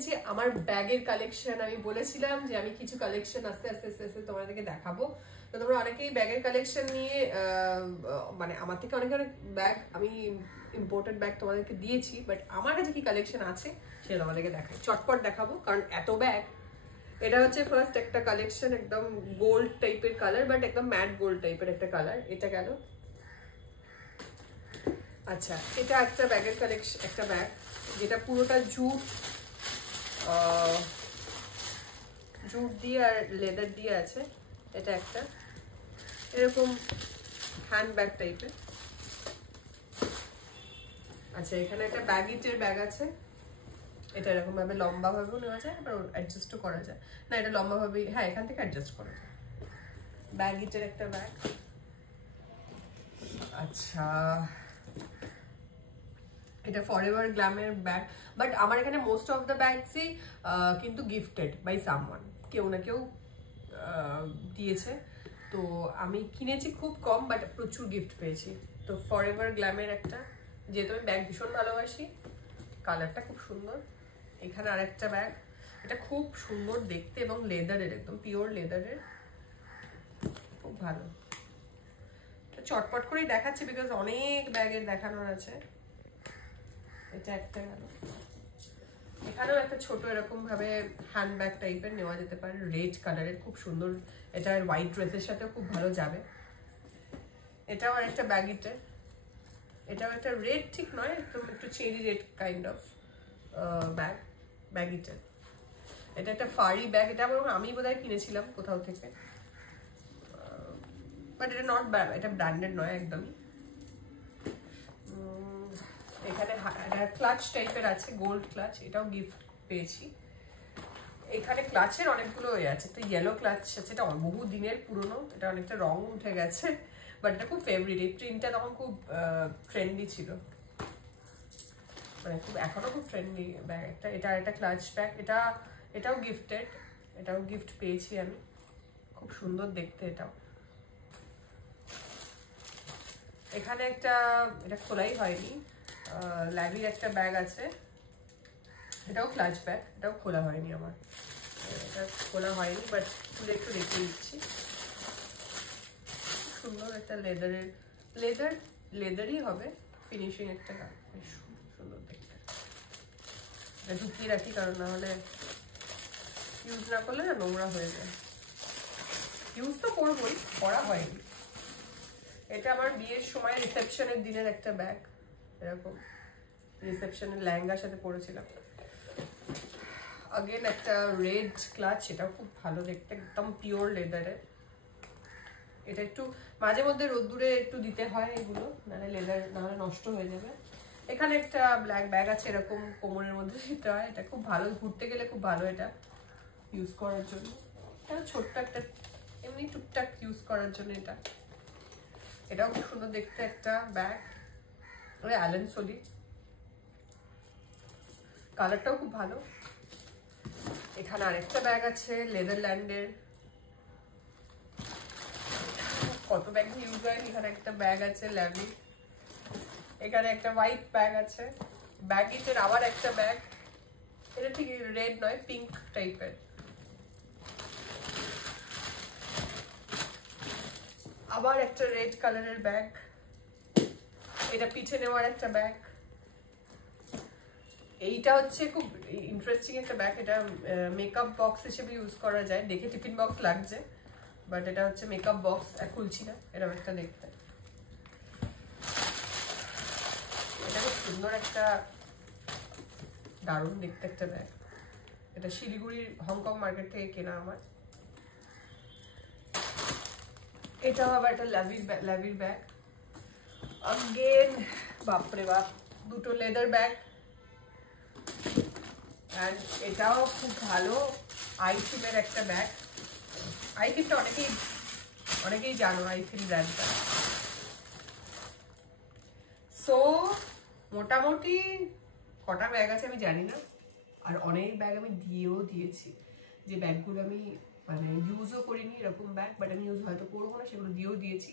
এসেছি আমার ব্যাগের কালেকশন। আমি বলেছিলাম যে আমি কিছু কালেকশন আস্তে আস্তে আস্তে আস্তে তোমাদেরকে দেখাবো। তো তোমরা অনেকেই ব্যাগের কালেকশন নিয়ে মানে আমার থেকে অনেক অনেক ব্যাগ আমি ইম্পোর্টেড ব্যাগ তোমাদেরকে দিয়েছি, বাট আমার কাছে কি কালেকশন আছে সেটা তোমাদেরকে দেখাই, চটপট দেখাবো কারণ এত ব্যাগ। এটা হচ্ছে ফার্স্ট একটা কালেকশন, একদম গোল্ড টাইপের কালার, বাট একদম ম্যাট গোল্ড টাইপের একটা কালার। এটা গেল। আচ্ছা, এটা একটা ব্যাগের কালেকশন, একটা ব্যাগ যেটা পুরোটা জুট দিয়ে আর লেদার দিয়ে আছে। এটা একটা এরকম হ্যান্ড ব্যাগ টাইপের। আচ্ছা, এখানে একটা ব্যাগিটের ব্যাগ আছে। এটা এরকম ভাবে লম্বা ভাবেও নেওয়া যায়, আবার অ্যাডজাস্টও করা যায়। না, এটা লম্বা ভাবে, হ্যাঁ এখান থেকে অ্যাডজাস্ট করা যায়। ব্যাগিটের একটা ব্যাগ। আচ্ছা, এটা ফরএভার গ্ল্যামের ব্যাগ, বাট আমার এখানে মোস্ট অফ দ্য ব্যাগসই কিন্তু গিফটেড বাই সামওয়ান, কেউ না কেউ দিয়েছে। তো আমি কিনেছি খুব কম, বাট প্রচুর গিফট পেয়েছি। তো ফরএভার গ্ল্যামের একটা, যেহেতু আমি ব্যাগ ভীষণ ভালোবাসি, কালারটা খুব সুন্দর। এখানে আরেকটা ব্যাগ, এটা খুব সুন্দর দেখতে এবং লেদারের, একদম পিওর লেদারের, খুব ভালো। চটপট করেই দেখাচ্ছি বিকজ অনেক ব্যাগের দেখানোর আছে। এটা একটা গেল। এখানেও একটা ছোট এরকম ভাবে হ্যান্ড ব্যাগ টাইপের নেওয়া যেতে পারে, রেড কালারের, খুব সুন্দর। এটা হোয়াইট ড্রেসের সাথে খুব ভালো যাবে। এটাও একটা ব্যাগিটে, এটাও একটা রেড ঠিক নয়, একটু cherry red kind of bag, ব্যাগিটে। এটা একটা ফারি ব্যাগ, এটা আমি বোধহয় কিনেছিলাম কোথাও থেকে, বাট এটা নট ব্যাগ, এটা ব্র্যান্ডেড নয় একদমই। এখানে ক্লাচ টাইপের আছে, গোল্ড ক্লাচ, এটাও গিফট পেয়েছি। এখানে ক্লাচের অনেকগুলো আছে, একটা ইয়েলো ক্লাচ আছে, এটা বহু দিনের পুরনো, এটা অনেকটা রং উঠে গেছে, বাট এটা খুব ফেভারিট। এই প্রিন্টটা তখন খুব ট্রেন্ডি ছিল, মানে খুব এখনো খুব ট্রেন্ডি ব্যাগ একটা। এটা একটা ক্লাচ ব্যাগ, এটাও গিফটেড, এটাও গিফট পেয়েছি আমি, খুব সুন্দর দেখতে এটাও। এখানে একটা, এটা খোলাই হয়নি, ল্যাভির একটা ব্যাগ আছে, এটাও ক্লাচ ব্যাগ, এটাও খোলা হয়নি আমার, এটা খোলা হয়নি, বাট খুলে একটু রেখে দিচ্ছি। সুন্দর একটা লেদারই হবে, ফিনিশিং একটা সুন্দর দেখতে। এটা ঢুকিয়ে রাখি কারণ না হলে ইউজ না করলে না নোংরা হয়ে যায়। ইউজ তো করবোই, করা হয়নি। এটা আমার বিয়ের সময় রিসেপশনের দিনের একটা ব্যাগ, এরকম রিসেপশনের লেহেঙ্গার সাথে পরেছিলাম। আগেন একটা রেড ক্লাচ, এটাও খুব ভালো দেখতে, একদম পিওর লেদারের। এটা একটু মাঝে মধ্যে রোদ্দুরে একটু দিতে হয় এগুলো, নাহলে লেদার নাহলে নষ্ট হয়ে যাবে। এখানে একটা ব্ল্যাক ব্যাগ আছে, এরকম কোমরের মধ্যে দিতে হয়, এটা খুব ভালো, ঘুরতে গেলে খুব ভালো এটা ইউজ করার জন্য। এটা ছোট্ট একটা এমনি টুকটাক ইউজ করার জন্য এটা। এটাও খুব সুন্দর দেখতে একটা ব্যাগ, ওই অ্যালেন সোলি, কালারটাও খুব ভালো। এখানে আরেকটা ব্যাগ আছে লেদারল্যান্ডের, কত ব্যাগ ইউজ হয়। এখানে একটা ব্যাগ আছে ল্যাভি, এখানে একটা হোয়াইট ব্যাগ আছে, ব্যাগিটের আবার একটা ব্যাগ, এটা ঠিক রেড নয়, পিঙ্ক টাইপের। আবার একটা রেড কালারের ব্যাগ, এটা পিঠে নেওয়ার একটা ব্যাগ। এইটা হচ্ছে খুব ইন্টারেস্টিং একটা ব্যাগ, এটা মেকআপ বক্স হিসেবে ইউজ করা যায়, দেখে টিফিন বক্স লাগছে, বাট এটা হচ্ছে মেকআপ বক্স, খুলছি না, এরকম একটা দেখতে। এটা খুব সুন্দর একটা, দারুণ দেখতে একটা ব্যাগ, এটা শিলিগুড়ির হংকং মার্কেট থেকে কেনা আমার। এটাও আবার একটা ল্যাভির ব্যাগ। अगेन বাপরে বাপ, দুটো লেদার ব্যাগ। আর এটাও খুব ভালো, আইফিলের একটা ব্যাগ। আইফিলটা অনেকেই জানো, আইফিল ব্র্যান্ডটা। সো মোটামুটি কটা ব্যাগ আছে আমি জানি না, আর অনেক ব্যাগ আমি দিয়েছি, যে ব্যাগগুলো আমি মানে ইউজও করিনি এরকম ব্যাগ, বাট আমি ইউজ হয়তো করবো না, সেগুলো দিয়েছি।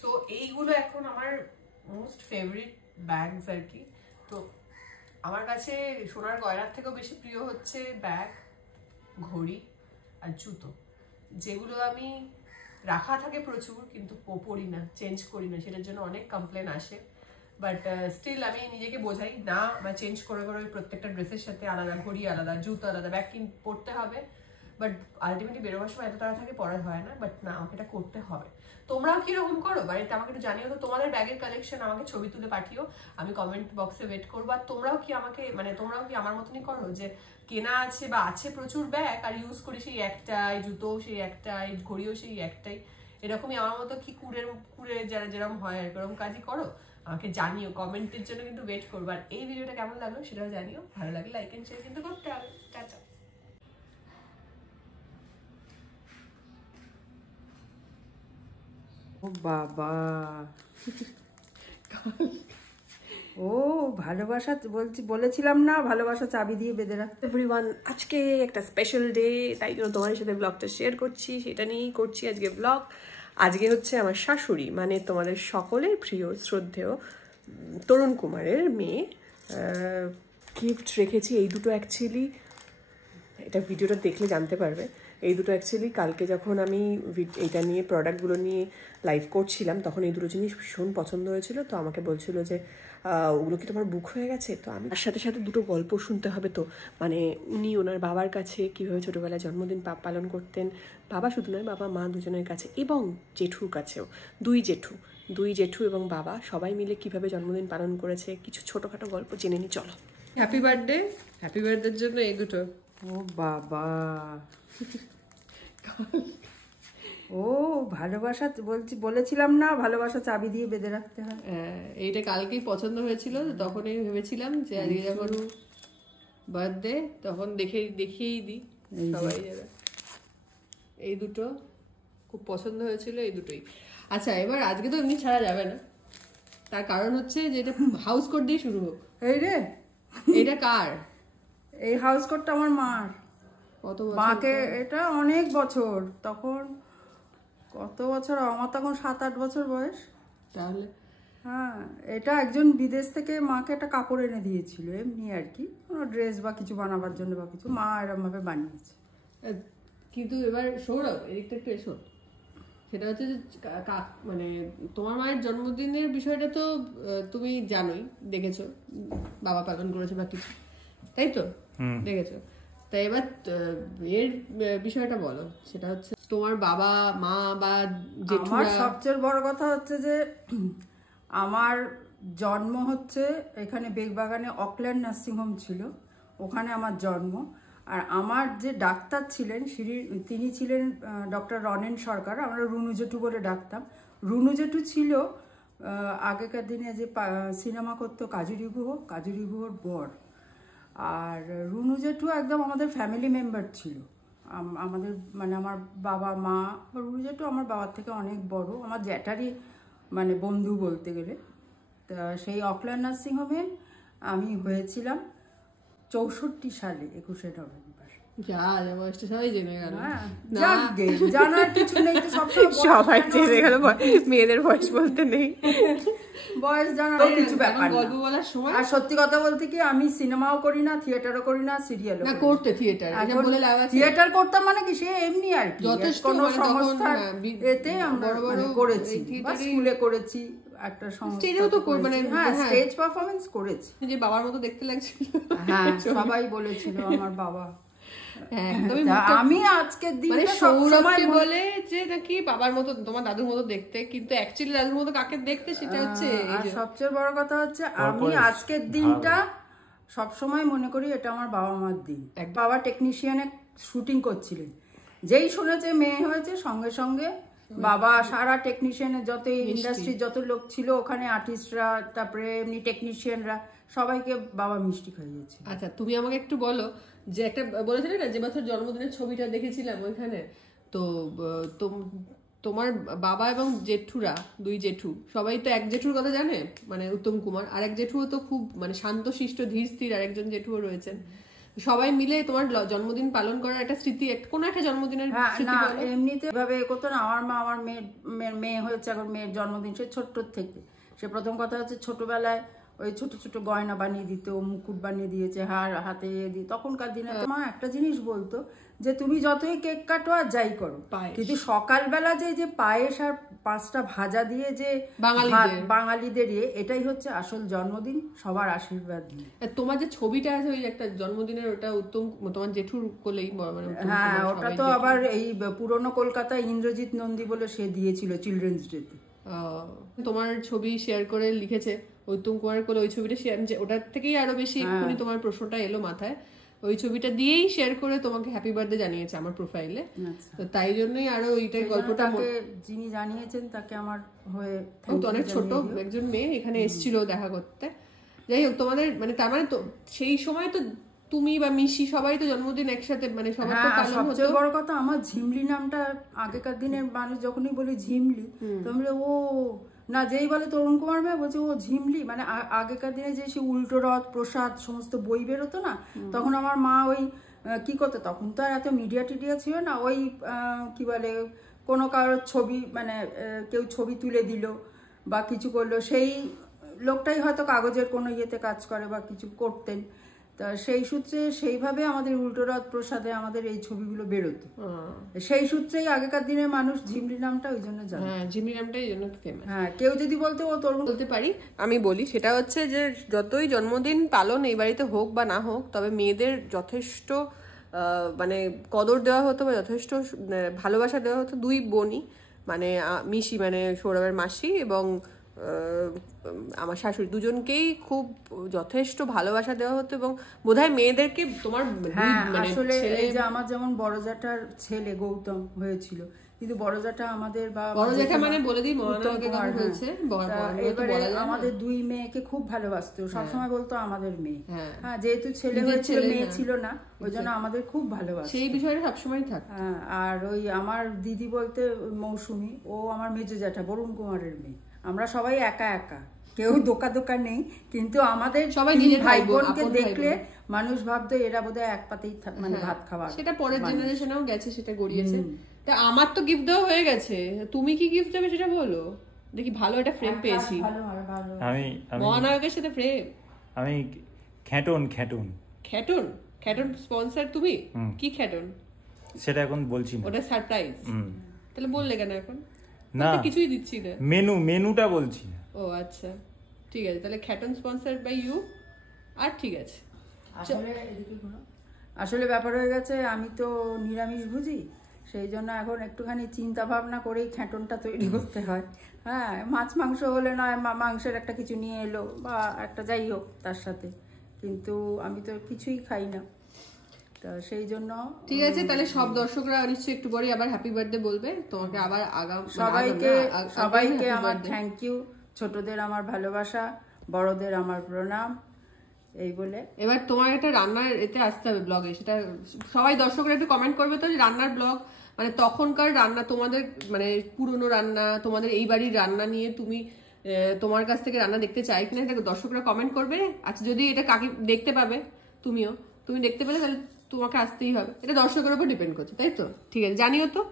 সো এইগুলো এখন আমার মোস্ট ফেভারিট ব্যাগস আর কি। তো আমার কাছে সোনার গয়নার থেকেও বেশি প্রিয় হচ্ছে ব্যাগ, ঘড়ি আর জুতো, যেগুলো আমি রাখা থাকে প্রচুর কিন্তু পরি না, চেঞ্জ করি না, সেটার জন্য অনেক কমপ্লেন আসে। বাট স্টিল আমি নিজেকে বোঝাই না, আমার চেঞ্জ করে করে প্রত্যেকটা ড্রেসের সাথে আলাদা ঘড়ি, আলাদা জুতো, আলাদা ব্যাগ পরতে হবে। বাট আলটিমেটলি বেরোবার সময় এত তাড়া থাকে পড়া হয় না, বাট না, আমাকে এটা করতে হবে। তোমরাও কিরকম করো বাড়িতে আমাকে একটু জানিও তো, তোমাদের ব্যাগের কালেকশন আমাকে ছবি তুলে পাঠিও, আমি কমেন্ট বক্সে ওয়েট করবো। আর তোমরাও কি আমাকে তোমরাও কি আমার মতনই করো যে কেনা আছে বা আছে প্রচুর ব্যাগ আর ইউজ করি সেই একটাই, জুতো সেই একটাই, ঘড়িও সেই একটাই, এরকমই আমার মতো কি কুড়ে যারা যেরকম হয় এরকম কাজই করো? আমাকে জানিও, কমেন্টের জন্য কিন্তু ওয়েট করবো। আর এই ভিডিওটা কেমন লাগলো সেটাও জানিও, ভালো লাগলে লাইক এন্ড শেয়ার কিন্তু করতে হবে। টাটা। ও বাবা, ও ভালোবাসা বলেছিলাম না, ভালোবাসা চাবি দিয়ে বেঁধে রাখতে। এভরিওয়ান, আজকে একটা স্পেশাল ডে, তাই জন্য তোমাদের সাথে ব্লগটা শেয়ার করছি, সেটা নিয়েই করছি আজকে ব্লগ। আজকে হচ্ছে আমার শাশুড়ি, মানে তোমাদের সকলের প্রিয় শ্রদ্ধেয় তরুণ কুমারের মেয়ে, গিফট রেখেছি। এই দুটো অ্যাকচুয়ালি, এটা ভিডিওটা দেখলে জানতে পারবে, এই দুটো অ্যাকচুয়ালি কালকে যখন আমি এইটা নিয়ে প্রোডাক্টগুলো নিয়ে লাইভ করছিলাম তখন এই দুটো জিনিস ভীষণ পছন্দ হয়েছিল। তো আমাকে বলছিল যে ওগুলো কি তোমার বুক হয়ে গেছে? তো আমি তার সাথে সাথে দুটো গল্প শুনতে হবে। তো মানে উনি ওনার বাবার কাছে কীভাবে ছোটোবেলায় জন্মদিন পালন করতেন, বাবা শুধু নয়, বাবা মা দুজনের কাছে, এবং জেঠুর কাছেও, দুই জেঠু এবং বাবা সবাই মিলে কিভাবে জন্মদিন পালন করেছে, কিছু ছোটোখাটো গল্প জেনে নি, চলো। হ্যাপি বার্থডের জন্য এই দুটো। ও বাবা, ও ভালোবাসা বলেছিলাম না, ভালোবাসা চাবি দিয়ে বেঁধে রাখতে হয়। এইটা কালকেই পছন্দ হয়েছিল, তখনই ভেবেছিলাম যে আজকে যখন বার্থডে তখন দেখিয়েই দিই সবাই যারা। এই দুটো খুব পছন্দ হয়েছিল, এই দুটোই। আচ্ছা, এবার আজকে তো এমনি ছাড়া যাবে না, তার কারণ হচ্ছে যে এটা হাউস কোট দিয়ে শুরু হোক। এই রে, এটা কার? এই হাউস কোটটা আমার মার। কত মাকে এটা অনেক বছর, তখন কত বছর, আমার তখন 7-8 বছর বয়স। তাহলে হ্যাঁ, এটা একজন বিদেশ থেকে মাকে একটা কাপড় এনে দিয়েছিল, এমনি আর কি, কোনো ড্রেস বা কিছু বানাবার জন্য বা কিছু, মা এরকম ভাবে বানিয়েছে। কিন্তু এবার সৌরভ এদিকটা একটু এসো, সেটা হচ্ছে যে মানে তোমার মায়ের জন্মদিনের বিষয়টা তো তুমি জানোই, দেখেছো, বাবা পালন করেছে বা কিছু, তাই তো দেখেছো। তাই এবার এর বিষয়টা বলো, সেটা হচ্ছে তোমার বাবা মা বা জেঠুরা। আমার সবচেয়ে বড় কথা হচ্ছে যে আমার জন্ম হচ্ছে এখানে বেগবাগানে অকল্যান্ড নার্সিংহোম ছিল, ওখানে আমার জন্ম। আর আমার যে ডাক্তার ছিলেন তিনি ছিলেন ডক্টর রনেন সরকার, আমরা রুনু জেঠু বলে ডাকতাম। রুনু জেঠু ছিল আগেকার দিনে যে সিনেমা করতো কাজুরি গুহর বর। আর রুনু জেঠু একদম আমাদের ফ্যামিলি মেম্বার ছিল, আমাদের মানে আমার বাবা মা। রুনু জেঠু আমার বাবার থেকে অনেক বড়, আমার জ্যাঠারই মানে বন্ধু বলতে গেলে। তা সেই অকল্যান্ড নার্সিংহোমে আমি হয়েছিলাম 64 সালে 21শে নভেম্বর। বয়সটা সবাই জেনে গেল, জানার কিছু নেই তো, সবাই জেনে গেল, মেয়েদের বয়স বলতে নেই, বয়স জানার কিছু ব্যাপার না। গল্প বলার সময় আর সত্যি কথা বলতে কি, আমি সিনেমাও করি না, থিয়েটারও করি না, সিরিয়ালও না করতে। থিয়েটার করতাম মানে কি, সে এমনি আর কি, কোনো সংস্থা এতে আমরা করেছি, বা স্কুলে করেছি, একটা স্টেজেও তো মানে স্টেজ পারফরমেন্স করেছি। যে বাবার মতো দেখতে লাগছিল, হ্যাঁ সবাই বলেছিল আমার বাবা। আমি আজকের দিনে সৌরভকে বলে যে নাকি বাবার মতো, তোমার দাদুর মতো দেখতে, কিন্তু অ্যাকচুয়ালি দাদুর মতো কাকে দেখতে সেটা হচ্ছে। আর সবচেয়ে বড় কথা হচ্ছে আমি আজকের দিনটা সবসময় মনে করি এটা আমার বাবা মার দিন। বাবা টেকনিশিয়ানে শুটিং করছিলেন, যেই শুনেছে মেয়ে হয়েছে সঙ্গে সঙ্গে বাবা সারা টেকনিশিয়ানের যত ইন্ডাস্ট্রির যত লোক ছিল ওখানে, আর্টিস্টরা, তারপরে এমনি টেকনিশিয়ানরা, সবাইকে বাবা মিষ্টি খাইয়েছে। আচ্ছা, তুমি আমাকে একটু বলো যে একটা বলেছিলে না যে বছর জন্মদিনের ছবিটা দেখেছিলাম ওইখানে, তো তোমার বাবা এবং জেঠুরা, দুই জেঠু, সবাই তো এক জেঠুর কথা জানে, মানে উত্তম কুমার, আর এক জেঠুও তো খুব মানে শান্তশিষ্ট ধীর স্থির আরেকজন জেঠুও রয়েছেন। সবাই মিলে তোমার জন্মদিন পালন করার একটা স্মৃতি, কোনো একটা জন্মদিনের স্মৃতি। এমনিতে ভাবে করতো না, আমার মা, আমার মেয়ে হয়েছে এখন, মেয়ের জন্মদিন সে ছোট্ট থেকে, সে প্রথম কথা হচ্ছে ছোটবেলায় ওই ছোট ছোট গয়না বানিয়ে দিত, মুকুট বানিয়ে দিয়েছে, হাতে দিয়ে। তখনকার দিনে মা একটা জিনিস বলতো যে তুমি যতই কেক কাটো আর যাই করো, কিন্তু সকালবেলা যে পায়েস আর 5টা ভাজা দিয়ে যে বাঙালিদের এটাই হচ্ছে আসল জন্মদিন, সবার আশীর্বাদ নিয়ে। তোমার যে ছবিটা আছে ওই একটা জন্মদিনের, ওটা উত্তম, তোমার জেঠুর কোলেই। হ্যাঁ, ওটা তো আবার এই পুরনো কলকাতায় ইন্দ্রজিৎ নন্দী বলে সে দিয়েছিল চিলড্রেন্স ডেতে। তোমার ছবি শেয়ার করে লিখেছে উত্তম কুমারের কোলে, ওই ছবিটা শেয়ার, ওটার থেকেই আরো বেশি এক্ষুনি তোমার প্রশ্নটা এলো মাথায়। ওই ছবিটা দিয়েই শেয়ার করে তোমাকে হ্যাপি বার্থডে জানিয়েছে আমার প্রোফাইলে, তো তাই জন্যই আরো ওইটাই গল্পটা যিনি জানিয়েছেন তাকে আমার হয়ে অনেক ছোট একজন মেয়ে এখানে এসেছিল দেখা করতে। যাই হোক, তোমাদের মানে তার মানে তো সেই সময় তো তুমি বা মিশি সবাই তো জন্মদিন একসাথে, মানে সবার তো পালন হতো। সবচেয়ে বড় কথা, আমার ঝিমলি নামটা আগেকার দিনের মানুষ যখনই বলি ঝিমলি, তোমরা ও না, যেই বলে তরুণ কুমার ভাই বলছে ও ঝিমলি, মানে আগেকার দিনে যে সে উল্টো রথ প্রসাদ সমস্ত বই বেরোতো না, তখন আমার মা ওই কি করতো, তখন তো আর এত মিডিয়া টিডিয়া ছিল না, ওই কি বলে কোনো কারোর ছবি, মানে কেউ ছবি তুলে দিল বা কিছু করলো, সেই লোকটাই হয়তো কাগজের কোনো ইয়েতে কাজ করে বা কিছু করতেন, তা সেই সূত্রে সেইভাবে আমাদের উল্টোরথ প্রসাদে আমাদের এই ছবিগুলো বেরোতো। সেই সূত্রেই আগেকার দিনের মানুষ ঝিমলি নামটা ওই জন্য জানে। হ্যাঁ, ঝিমলি নামটা এই জন্য ফেমাস। হ্যাঁ, কেউ যদি বলতে ও তরুণ বলতে পারি, আমি বলি সেটা হচ্ছে যে যতই জন্মদিন পালন এই বাড়িতে হোক বা না হোক, তবে মেয়েদের যথেষ্ট মানে কদর দেওয়া হতো বা যথেষ্ট ভালোবাসা দেওয়া হতো দুই বোনই, মানে মিশি মানে সৌরভের মাসি এবং আমার শাশুড়ি, দুজনকেই খুব যথেষ্ট ভালোবাসা দেওয়া হতো। এবং বোধহয় মেয়েদেরকে তোমার আসলে এই যে আমার যেমন বড় জ্যাঠার ছেলে গৌতম হয়েছিল, কিন্তু বড় জ্যাঠা আমাদের বড় জ্যাঠা মানে বলে দিই হয়েছে, এবারে আমাদের দুই মেয়েকে খুব ভালোবাসতো, সবসময় বলতো আমাদের মেয়ে। হ্যাঁ, যেহেতু ছেলে হয়েছিল মেয়ে ছিল না, ওই জন্য আমাদের খুব ভালোবাসতো, সেই বিষয়টা সবসময় থাকে। আর ওই আমার দিদি বলতে মৌসুমী, ও আমার মেজো জ্যাঠা বরুণ কুমারের মেয়ে। আমরা সবাই একা একা, কেউ দোকা নেই, কিন্তু আমাদের সবাই ভাই বোনকে দেখলে মানুষ ভাবতো এরা বোধহয় এক পাতেই মানে ভাত খাওয়া। সেটা পরের জেনারেশনেও গেছে, সেটা গড়িয়েছে। তা আমার তো গিফট দেওয়া হয়ে গেছে, তুমি কি গিফট দেবে সেটা বলো দেখি। ভালো একটা ফ্রেম পেয়েছি আমি, মহানায়কের সাথে ফ্রেম। আমি খ্যাটন স্পন্সর তুমি? কি খ্যাটন সেটা এখন বলছি না, ওটা সারপ্রাইজ। তাহলে বললে কেন এখন? না, কিছুই দিচ্ছি না, মেনুটা বলছি না। ও আচ্ছা, ঠিক আছে, তাহলে খ্যাটন স্পন্সর বাই ইউ। আর ঠিক আছে, আসলে ব্যাপার হয়ে গেছে, আমি তো নিরামিষ ভুজি, সেই জন্য এখন একটুখানি চিন্তা ভাবনা করেই খ্যাটনটা তৈরি করতে হয়। হ্যাঁ, মাছ মাংস হলে নয় মাংসের একটা কিছু নিয়ে এলো বা একটা যাই হোক তার সাথে, কিন্তু আমি তো কিছুই খাই না, তো সেই জন্য। ঠিক আছে, তাহলে সব দর্শকরা নিশ্চয়ই একটু পরে আবার হ্যাপি বার্থডে বলবে তোমাকে। আবার সবাইকে আমার থ্যাংক ইউ, ছোটদের আমার ভালোবাসা, বড়দের আমার প্রণাম, এই বলে এবার তোমার একটা রান্নার এতে আসতে হবে ব্লগে, সেটা সবাই দর্শকরা একটু কমেন্ট করবে তো, রান্নার ব্লগ, মানে তখনকার রান্না, তোমাদের মানে পুরনো রান্না, তোমাদের এই বাড়ির রান্না নিয়ে তুমি তোমার কাছ থেকে রান্না দেখতে চাই কিনা, এটা দর্শকরা কমেন্ট করবে। আচ্ছা, যদি এটা কাকে দেখতে পাবে, তুমি দেখতে পেলে, তাহলে তোমাকে আসতেই হবে, এটা দর্শকের উপর ডিপেন্ড করছে, তাই তো? ঠিক আছে, জানিও তো।